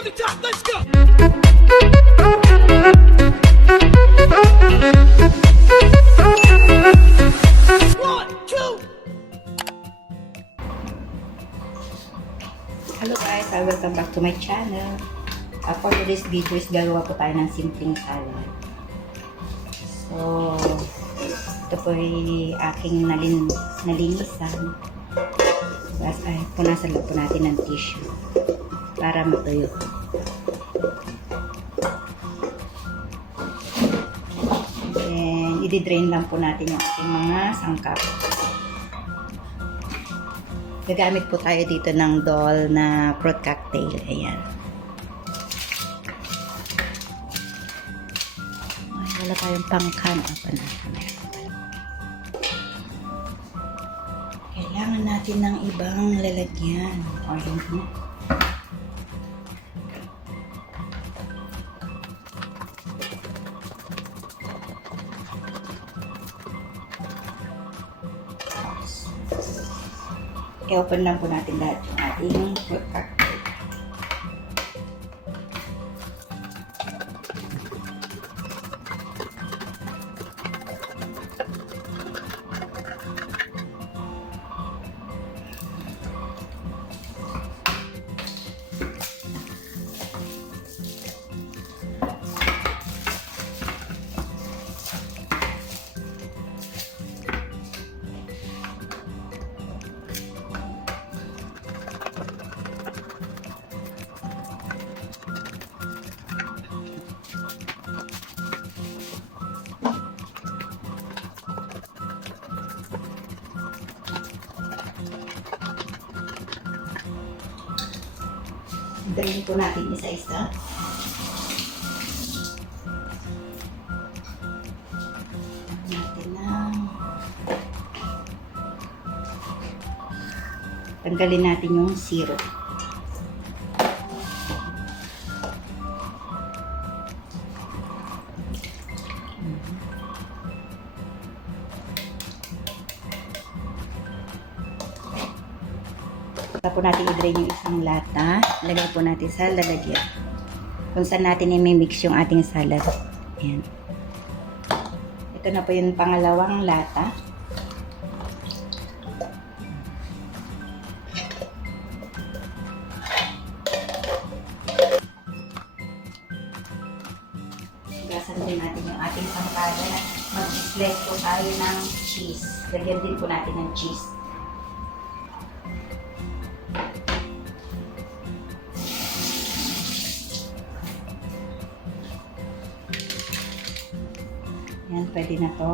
from the top. Let's go. One, two. Hello guys, welcome back to my channel. For today's video is gagawa po tayo ng simpleng salad. So, ito po ay aking nalinisan. Tapos ay punasan lang po natin ng tissue para matuyo. And i-drain lang po natin yung ating mga sangkap. Gagamit po tayo dito ng Dole na fruit cocktail. Ayan. Ay, wala tayong pangkan. Kailangan natin ng ibang lalagyan. O, yun. I-open lang po natin lahat yung ating fruit cocktail. Drain po natin isa-isa. Tanggalin natin yung syrup. Saka po natin i-drain yung isang lata. Lagay po natin sa lalagyan. Kung saan natin i-mix yung ating salad. Ayan. Ito na po yung pangalawang lata. Gasan din natin yung ating sangkada. Mag-slice po tayo ng cheese. Lagyan din po natin ng cheese. Yan, pwede na to.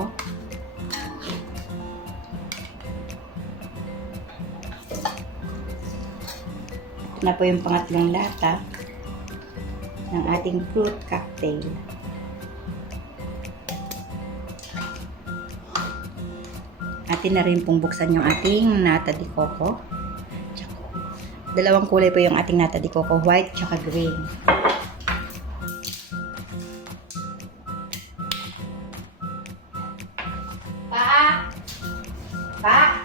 Ito na po yung pangatlong lata ng ating fruit cocktail. Atin na rin pong buksan yung ating nata de coco. Dalawang kulay po yung ating nata de coco, white tsaka green. Pa,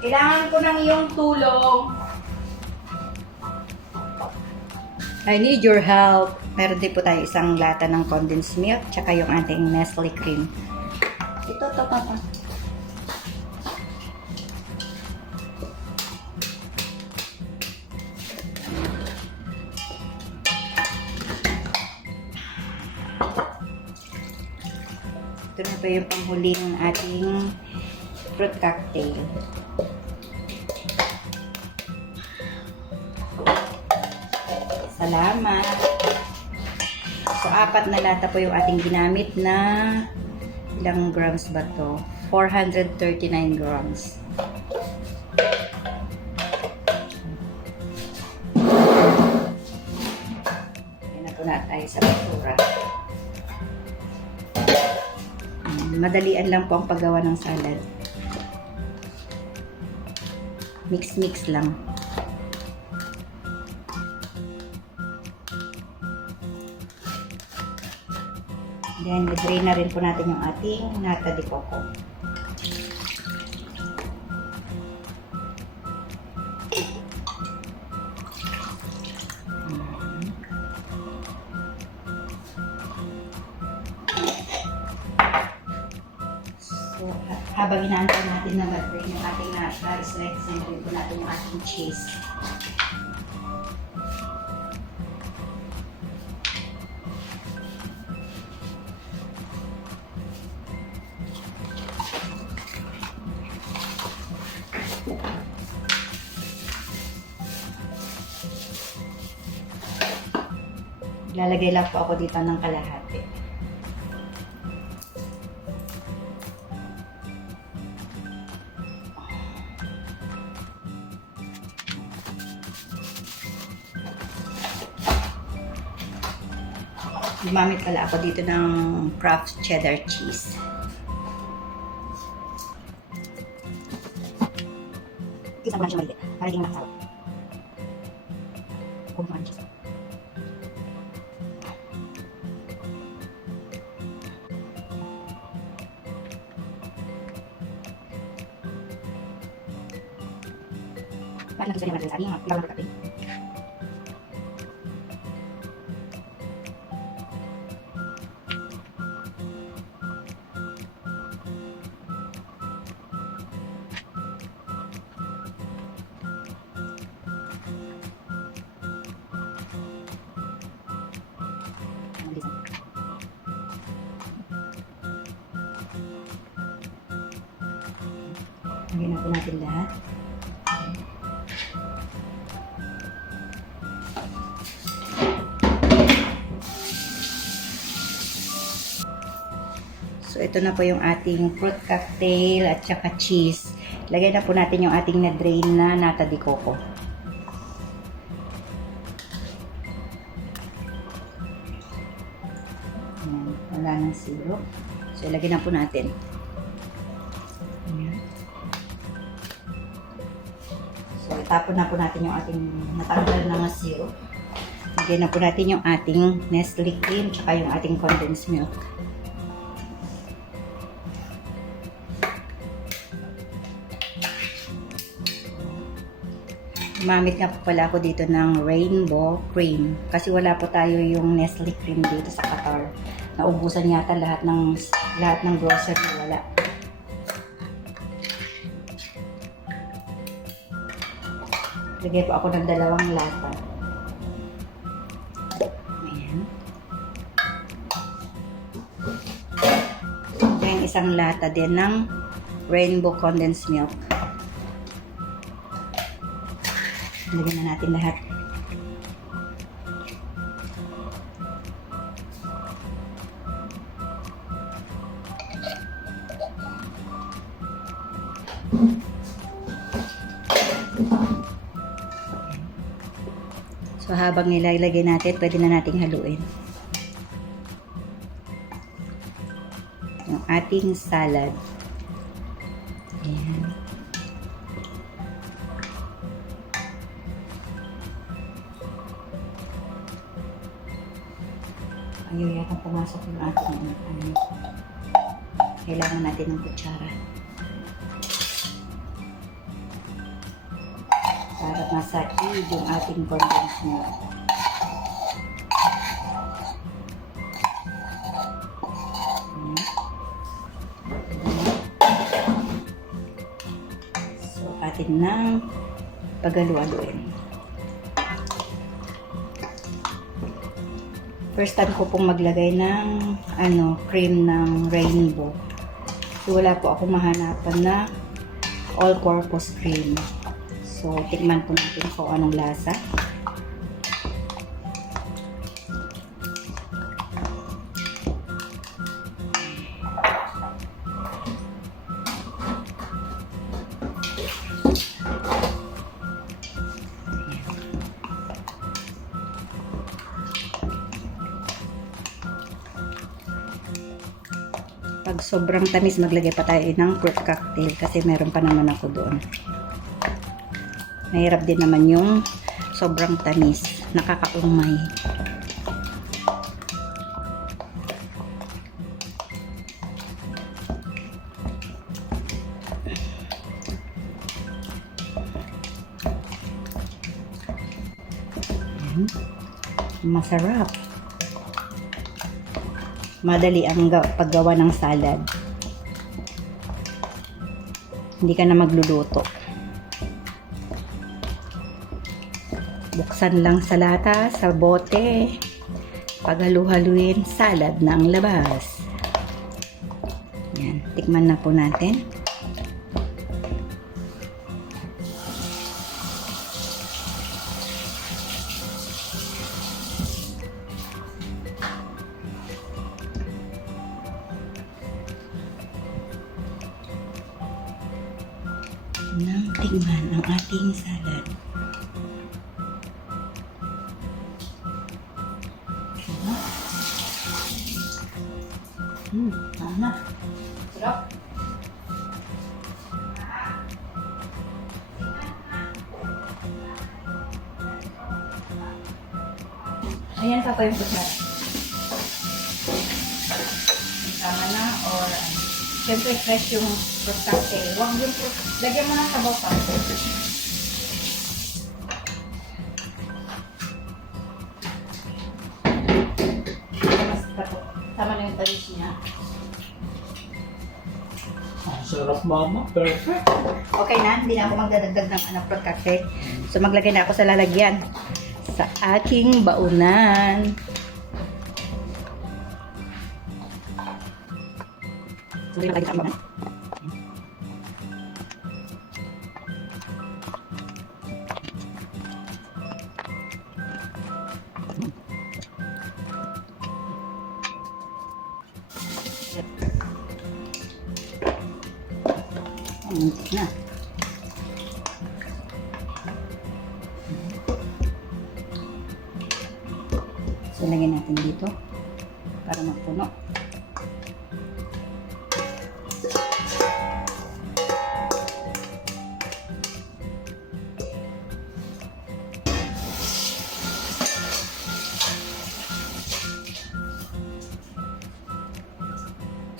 kailangan ko ng iyong tulong. I need your help. Meron din po tayo isang lata ng condensed milk, tsaka yung ating Nestle cream. Ito, papa. Ito na po yung panghuling ating fruit cocktail. Salamat. So, 4 na lata po yung ating ginamit na ilang grams ba to? 439 grams. Yan na po na tayo sa basura. Madalian lang po ang paggawa ng salad. Mix-mix lang. Then, i-drain na rin po natin yung ating nata de coco. habang inaantay natin na mag-drain yung ating rice, siyempre po natin yung ating cheese. Lalagay lang po ako dito ng kalahati. Gumamit pala ako dito ng Kraft cheddar cheese. Isa mo lang siya maliit para hindi makasawa. Kung ano cheese. Parang gusto niya madalas yung ibang magkakape. Lagyan na po natin lahat. So, ito na po yung ating fruit cocktail at saka cheese. Lagay na po natin yung ating na-drain na nata de coco. Ayan, wala ng syrup. So, ilagay na po natin. Ayan. So, itapon na po natin yung ating natanggal na syrup. Lagay na po natin yung ating Nestle cream tsaka yung ating condensed milk. Gumamit nga po pala ako dito ng rainbow cream kasi wala po tayo yung Nestle cream dito sa Qatar. Naubusan yata lahat ng grocery, wala. Lagay po ako ng 2 lata. Ayan. Ayan, 1 lata din ng rainbow condensed milk. Lagyan na natin lahat. So, habang nilalagay natin, pwede na nating haluin yung ating salad. Ayan. Ayaw yata pumasok yung ating kailangan natin ng kutsara para masaid yung ating condensed milk. So, atin ng paghalu-haluin. First time ko pong maglagay ng cream ng rainbow. So, wala po ako mahanapan na all-purpose cream. So, tikman po natin kung anong lasa. Pag sobrang tamis, maglagay pa tayo ng fruit cocktail kasi meron pa naman ako doon. Mahirap din naman yung sobrang tamis. Nakakaumay. Masarap. Madali ang paggawa ng salad. Hindi ka na magluluto. Buksan lang sa lata, sa bote. Paghalu-haluin, salad na ang labas. Yan, tikman na po natin. Nang tingnan ang ating salad. Ano? Sarap. Ayan pa yung kutsara. Tama na or siyempre fresh yung crustacea. Huwag yung lagyan mo ng sabaw pa. Tama na yung talis niya. Ang sarap, mama. Perfect. Okay na, hindi na ako magdadagdag ng crustacea. So maglagay na ako sa lalagyan sa aking baunan. So, lagay sa baunan. Na. So, lagyan natin dito para magpuno.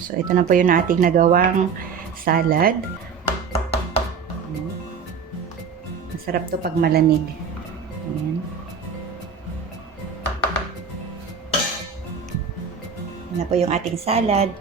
So, ito na po yung ating nagawang salad. Masarap to pag malamig. Ayan. Yan na po yung ating salad.